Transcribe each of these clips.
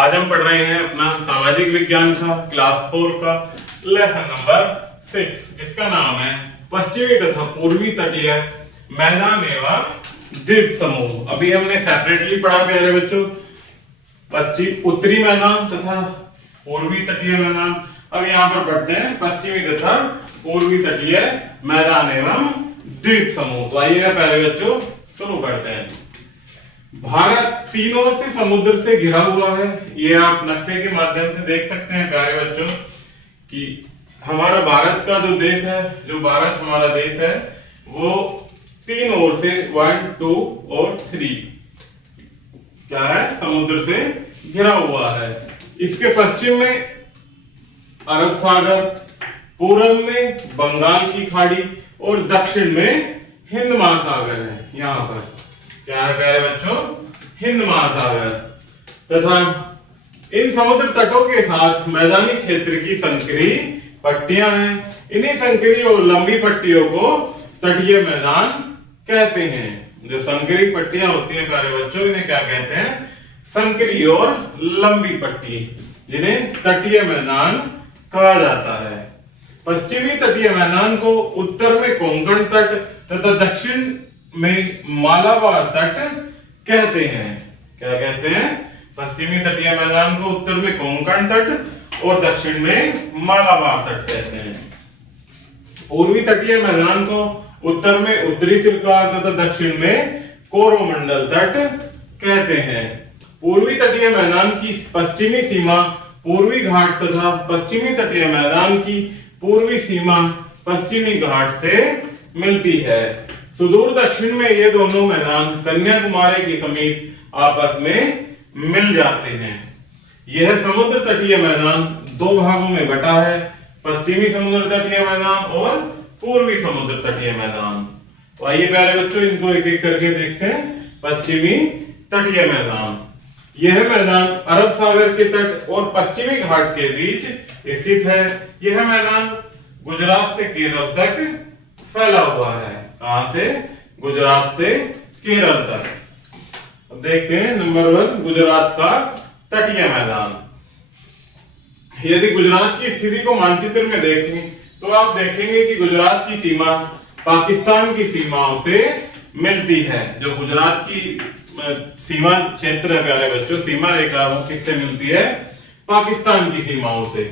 आज हम पढ़ रहे हैं अपना सामाजिक विज्ञान का क्लास 4 का लेसन नंबर 6 जिसका नाम है पश्चिमी तथा पूर्वी तटीय मैदान एवं द्वीप समूह। अभी हमने सेपरेटली पढ़ा प्यारे बच्चों पश्चिम उत्तरी मैदान तथा पूर्वी तटीय मैदान। अब यहाँ पर पढ़ते हैं पश्चिमी तथा पूर्वी तटीय मैदान एवं द्वीप समूह। तो आइएगा प्यारे बच्चों शुरू करते हैं। भारत तीनों ओर से समुद्र से घिरा हुआ है। ये आप नक्शे के माध्यम से देख सकते हैं प्यारे बच्चों कि हमारा भारत का जो देश है, जो भारत हमारा देश है वो तीन ओर से 1, 2 और 3 क्या है समुद्र से घिरा हुआ है। इसके पश्चिम में अरब सागर, पूर्व में बंगाल की खाड़ी और दक्षिण में हिंद महासागर है। यहाँ पर क्या है प्यारे बच्चों हिंद महासागर तथा इन समुद्र तटों के साथ मैदानी क्षेत्र की संकरी पट्टियां हैं। इन्हीं संकरी और लंबी पट्टियों को तटीय मैदान कहते हैं। जो संकरी पट्टियां होती हैं प्यारे बच्चों इन्हें क्या कहते हैं संकरी और लंबी पट्टी, जिन्हें तटीय मैदान कहा जाता है। पश्चिमी तटीय मैदान को उत्तर में कोंकण तट तथा दक्षिण में मालाबार तट कहते हैं। क्या कहते हैं पश्चिमी तटीय मैदान को उत्तर में कोंकण तट और दक्षिण में मालाबार तट कहते हैं। पूर्वी तटीय मैदान को उत्तर में उत्तरी सिरकार तथा दक्षिण में कोरोमंडल तट कहते हैं। पूर्वी तटीय मैदान की पश्चिमी सीमा पूर्वी घाट तथा पश्चिमी तटीय मैदान की पूर्वी सीमा पश्चिमी घाट से मिलती है। सुदूर दक्षिण में ये दोनों मैदान कन्याकुमारी के समीप आपस में मिल जाते हैं। यह समुद्र तटीय मैदान दो भागों में बटा है, पश्चिमी समुद्र तटीय मैदान और पूर्वी समुद्र तटीय मैदान। तो आइए प्यारे बच्चों इनको एक एक करके देखते हैं। पश्चिमी तटीय मैदान, यह मैदान अरब सागर के तट और पश्चिमी घाट के बीच स्थित है। यह मैदान गुजरात से केरल तक फैला हुआ है। कहां से? गुजरात से केरल तक। अब देखते हैं नंबर 1 गुजरात का तटीय मैदान। यदि गुजरात की स्थिति को मानचित्र में देखें तो आप देखेंगे कि गुजरात की सीमा पाकिस्तान की सीमाओं से मिलती है। जो गुजरात की सीमा क्षेत्र है प्यारे बच्चों, सीमा रेखा वो किससे मिलती है? पाकिस्तान की सीमाओं से।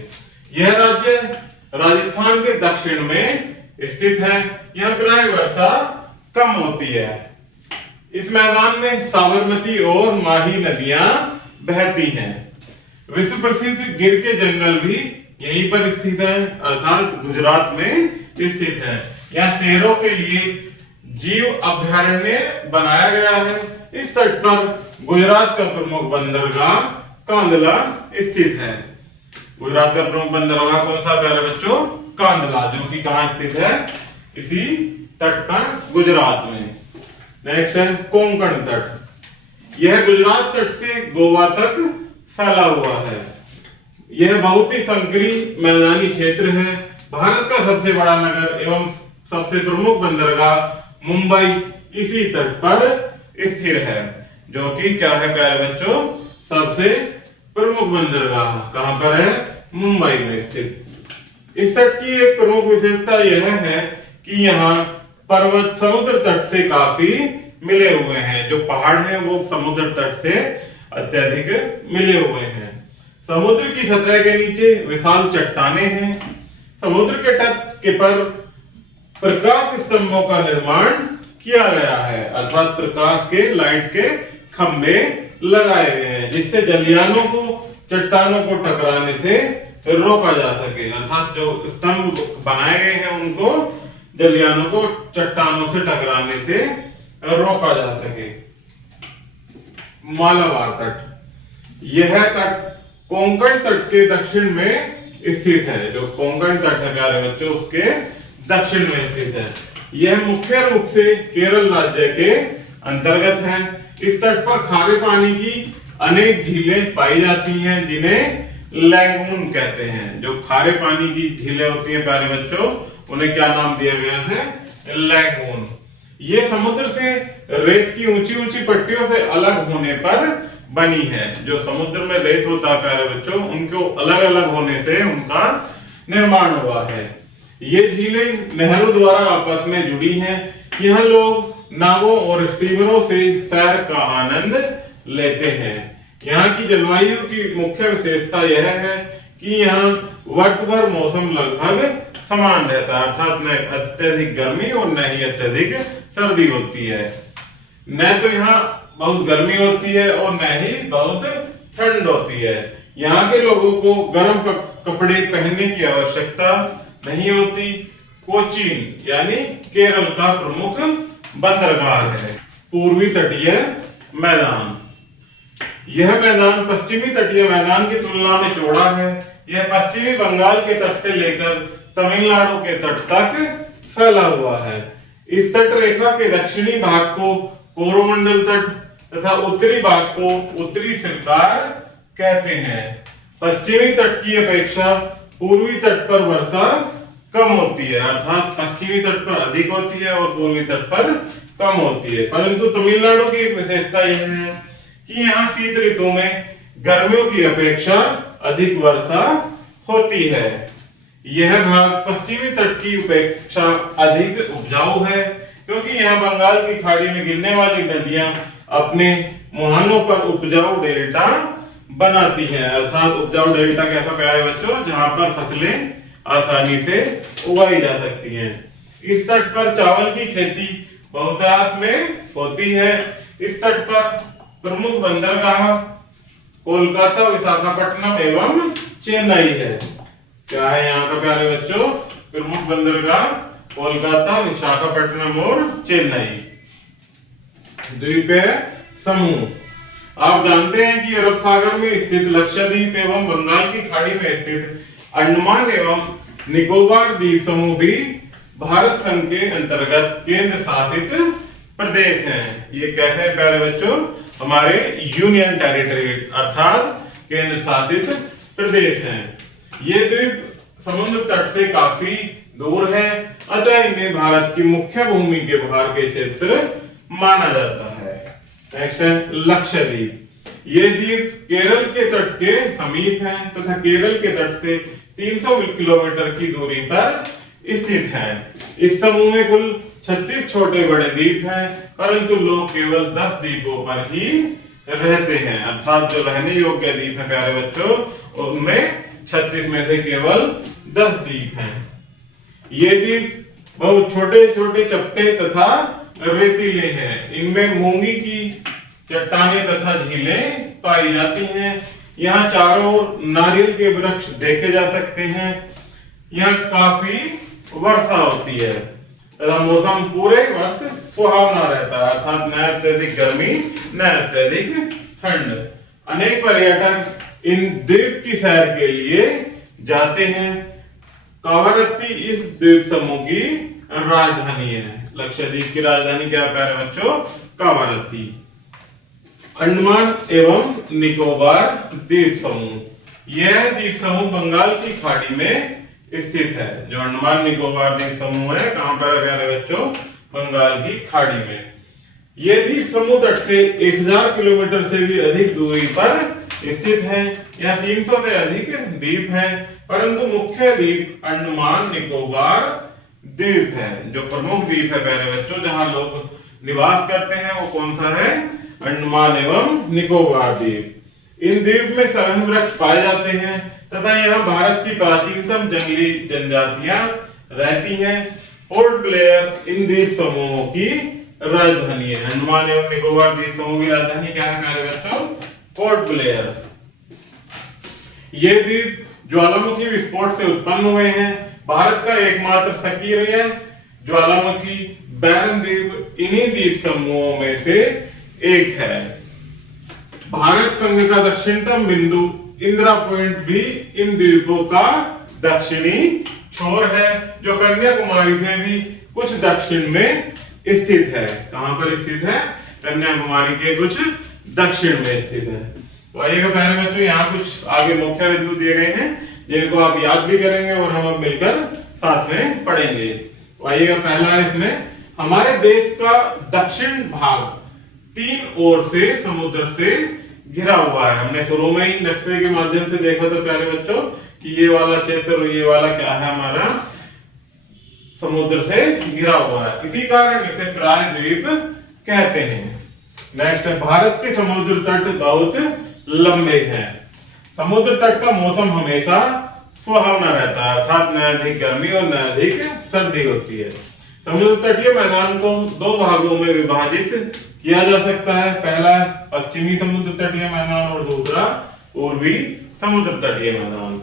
यह राज्य राजस्थान के दक्षिण में स्थित है। यह प्राय वर्षा कम होती है। इस मैदान में साबरमती और माही नदियां बहती हैं। विश्व प्रसिद्ध गिर के जंगल भी यहीं पर स्थित है, अर्थात गुजरात में स्थित है। यहाँ शेरों के लिए जीव अभयारण्य बनाया गया है। इस तट पर गुजरात का प्रमुख बंदरगाह कांदला स्थित है। गुजरात का प्रमुख बंदरगाह कौन सा प्यारे बच्चों? कांदला, जो कि कहां स्थित है? इसी तट पर गुजरात में। नेक्स्ट है कोंकण तट। यह गुजरात तट से गोवा तक फैला हुआ है। यह बहुत ही संकरी मैदानी क्षेत्र है। भारत का सबसे बड़ा नगर एवं सबसे प्रमुख बंदरगाह मुंबई इसी तट पर स्थिर है। जो कि क्या है प्यारे बच्चों? सबसे प्रमुख बंदरगाह कहां पर है? मुंबई में स्थित। इस तट की एक प्रमुख विशेषता यह है कि यहाँ पर्वत समुद्र तट से काफी मिले हुए हैं। जो पहाड़ हैं वो समुद्र तट से अत्यधिक मिले हुए हैं। समुद्र की सतह के नीचे विशाल चट्टानें हैं। समुद्र के तट के पर प्रकाश स्तंभों का निर्माण किया गया है, अर्थात प्रकाश के लाइट के खंभे लगाए गए हैं जिससे जलयानों को चट्टानों को टकराने से रोका जा सके। अर्थात जो स्तंभ बनाए गए हैं उनको जलयानों को चट्टानों से टकराने से रोका जा सके। मालाबार तट, यह तट कोंकण तट के दक्षिण में स्थित है। जो कोंकण तट है प्यारे बच्चों उसके दक्षिण में स्थित है। यह मुख्य रूप से केरल राज्य के अंतर्गत है। इस तट पर खारे पानी की अनेक झीलें पाई जाती हैं जिन्हें लैगून कहते हैं। जो खारे पानी की झीलें होती हैं प्यारे बच्चों उन्हें क्या नाम दिया गया है? लैगून। ये समुद्र से रेत की ऊंची ऊंची पट्टियों से अलग होने पर बनी है। जो समुद्र में रेत होता है प्यारे बच्चों, उनको अलग अलग होने से उनका निर्माण हुआ है। ये झीलें नहरों द्वारा आपस में जुड़ी हैं। यहाँ लोग नावों और स्टीमरों से सैर का आनंद लेते हैं। यहाँ की जलवायु की मुख्य विशेषता यह है कि यहाँ वर्ष भर मौसम लगभग समान रहता है, अर्थात न अत्यधिक गर्मी और न ही अत्यधिक सर्दी होती है। न तो यहाँ बहुत गर्मी होती है और न ही बहुत ठंड होती है। यहाँ के लोगों को गर्म कपड़े पहनने की आवश्यकता नहीं होती। कोचीन यानी केरल का प्रमुख बंदरगाह है। पूर्वी तटीय मैदान। यह मैदान पश्चिमी तटीय मैदान की तुलना में चौड़ा है। यह पश्चिमी बंगाल के तट से लेकर तमिलनाडु के तट तक फैला हुआ है। इस तट रेखा के दक्षिणी भाग को कोरोमंडल तट तथा उत्तरी भाग को उत्तरी सरकार कहते हैं। पश्चिमी तट की अपेक्षा पूर्वी तट पर वर्षा कम होती है, अर्थात पश्चिमी तट पर अधिक होती है और पूर्वी तट पर कम होती है। परंतु तमिलनाडु की एक विशेषता यह है कि यहाँ शीत ऋतु में गर्मियों की अपेक्षा अधिक वर्षा होती है। यह भाग पश्चिमी तट की अपेक्षा अधिक उपजाऊ है, क्योंकि यहाँ बंगाल की खाड़ी में गिरने वाली नदियां अपने मुहानों पर उपजाऊ डेल्टा बनाती हैं। अर्थात उपजाऊ डेल्टा कैसा प्यारे बच्चों, जहां पर फसलें आसानी से उगाई जा सकती हैं। इस तट पर चावल की खेती बहुतायत में होती है। इस तट पर प्रमुख बंदरगाह कोलकाता, विशाखापट्टनम एवं चेन्नई है। क्या है यहाँ का प्यारे बच्चों? प्रमुख बंदरगाह कोलकाता, विशाखापट्टनम और चेन्नई। द्वीपीय समूह। आप जानते हैं कि अरब सागर में स्थित लक्षद्वीप एवं बंगाल की खाड़ी में स्थित अंडमान एवं निकोबार द्वीप समूह भी भारत संघ के अंतर्गत केंद्र शासित प्रदेश हैं। ये कैसे हैं प्यारे बच्चों? हमारे यूनियन टेरिटरी अर्थात केंद्र शासित प्रदेश हैं। ये द्वीप समुद्र तट से काफी दूर है, अतः इन्हें भारत की मुख्य भूमि के बाहर के क्षेत्र माना जाता है। नेक्स्ट है लक्षद्वीप। ये द्वीप केरल के तट के समीप है तथा केरल के तट से 300 किलोमीटर की दूरी पर स्थित है। इस समूह में कुल 36 छोटे बड़े द्वीप हैं, परंतु लोग केवल 10 द्वीपों पर ही रहते हैं। अर्थात जो रहने योग्य द्वीप है प्यारे बच्चों, उनमें 36 में से केवल 10 द्वीप हैं। ये द्वीप बहुत छोटे छोटे चप्टे तथा रेतीले हैं। इनमें मूंगी की चट्टानें तथा झीलें पाई जाती हैं। यहाँ चारों ओर नारियल के वृक्ष देखे जा सकते हैं। यहाँ काफी वर्षा होती है तथा मौसम पूरे वर्ष सुहावना रहता है, अर्थात न अत्यधिक गर्मी न अत्यधिक ठंड। अनेक पर्यटक इन द्वीप की सैर के लिए जाते हैं। कावारत्ती इस द्वीप समूह की राजधानी है। लक्षद्वीप की राजधानी क्या प्यारे बच्चों? कावारत्ती। अंडमान एवं निकोबार द्वीप समूह। यह द्वीप समूह बंगाल की खाड़ी में स्थित है। जो अंडमान निकोबार द्वीप समूह है, कहां पर है प्यारे बच्चों? बंगाल की खाड़ी में। यह द्वीप समूह तट से 1000 किलोमीटर से भी अधिक दूरी पर स्थित है। यहाँ 300 से अधिक द्वीप हैं, परंतु मुख्य द्वीप अंडमान निकोबार द्वीप है। जो प्रमुख द्वीप है प्यारे बच्चों, जहां लोग निवास करते हैं, वो कौन सा है? अंडमान एवं निकोबार द्वीप। इन द्वीप में सघन वृक्ष पाए जाते हैं तथा यहाँ भारत की प्राचीनतम जंगली जनजातियां रहती हैं। पोर्ट ब्लेयर इन द्वीप समूहों की राजधानी है। अंडमान एवं निकोबार द्वीप समूह की राजधानी क्या है प्यारे बच्चों? Port Blair. ये द्वीप ज्वालामुखी विस्फोट से उत्पन्न हुए हैं। भारत का एकमात्र सक्रिय ज्वालामुखी बैरन द्वीप इन्हीं द्वीप समूहों में से एक है। भारत संघ का दक्षिणतम बिंदु इंदिरा पॉइंट भी इन द्वीपों का दक्षिणी छोर है, जो कन्याकुमारी से भी कुछ दक्षिण में स्थित है। कहां पर स्थित है? कन्याकुमारी के कुछ दक्षिण में स्थित है। तो आइएगा प्यारे बच्चों, यहाँ कुछ आगे मुख्य बिंदु दिए गए हैं जिनको आप याद भी करेंगे और हम अब मिलकर साथ में पढ़ेंगे। तो आइएगा, पहला है इसमें हमारे देश का दक्षिण भाग 3 ओर से समुद्र से घिरा हुआ है। हमने शुरू में ही नक्शे के माध्यम से देखा था प्यारे बच्चों कि ये वाला क्षेत्र और ये वाला क्या है, हमारा समुद्र से घिरा हुआ है, इसी कारण इसे प्रायद्वीप कहते हैं। नेक्स्ट है, भारत के समुद्र तट बहुत लंबे हैं। समुद्र तट का मौसम हमेशा सुहावना रहता है, अर्थात न अधिक गर्मी और न अधिक सर्दी होती है। समुद्र तटीय मैदान को दो भागों में विभाजित किया जा सकता है, पहला पश्चिमी समुद्र तटीय मैदान और दूसरा पूर्वी समुद्र तटीय मैदान।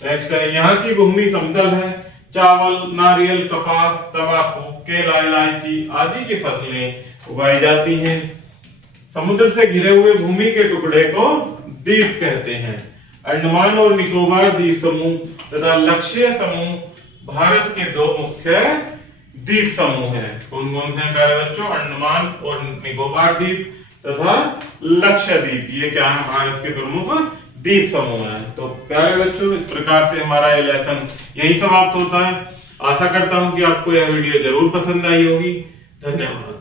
नेक्स्ट है, यहाँ की भूमि समतल है, चावल, नारियल, कपास, तंबाकू, केला, इलायची आदि की फसलें उगाई जाती हैं। समुद्र से घिरे हुए भूमि के टुकड़े को द्वीप कहते हैं। अंडमान और निकोबार द्वीप समूह तथा लक्षद्वीप समूह भारत के दो मुख्य द्वीप समूह हैं। कौन कौन से हैं प्यारे बच्चों? अंडमान और निकोबार द्वीप तथा लक्षद्वीप, ये क्या है, भारत के प्रमुख द्वीप समूह हैं। तो प्यारे बच्चों, इस प्रकार से हमारा ये लेसन यही समाप्त होता है। आशा करता हूं कि आपको यह वीडियो जरूर पसंद आई होगी। धन्यवाद।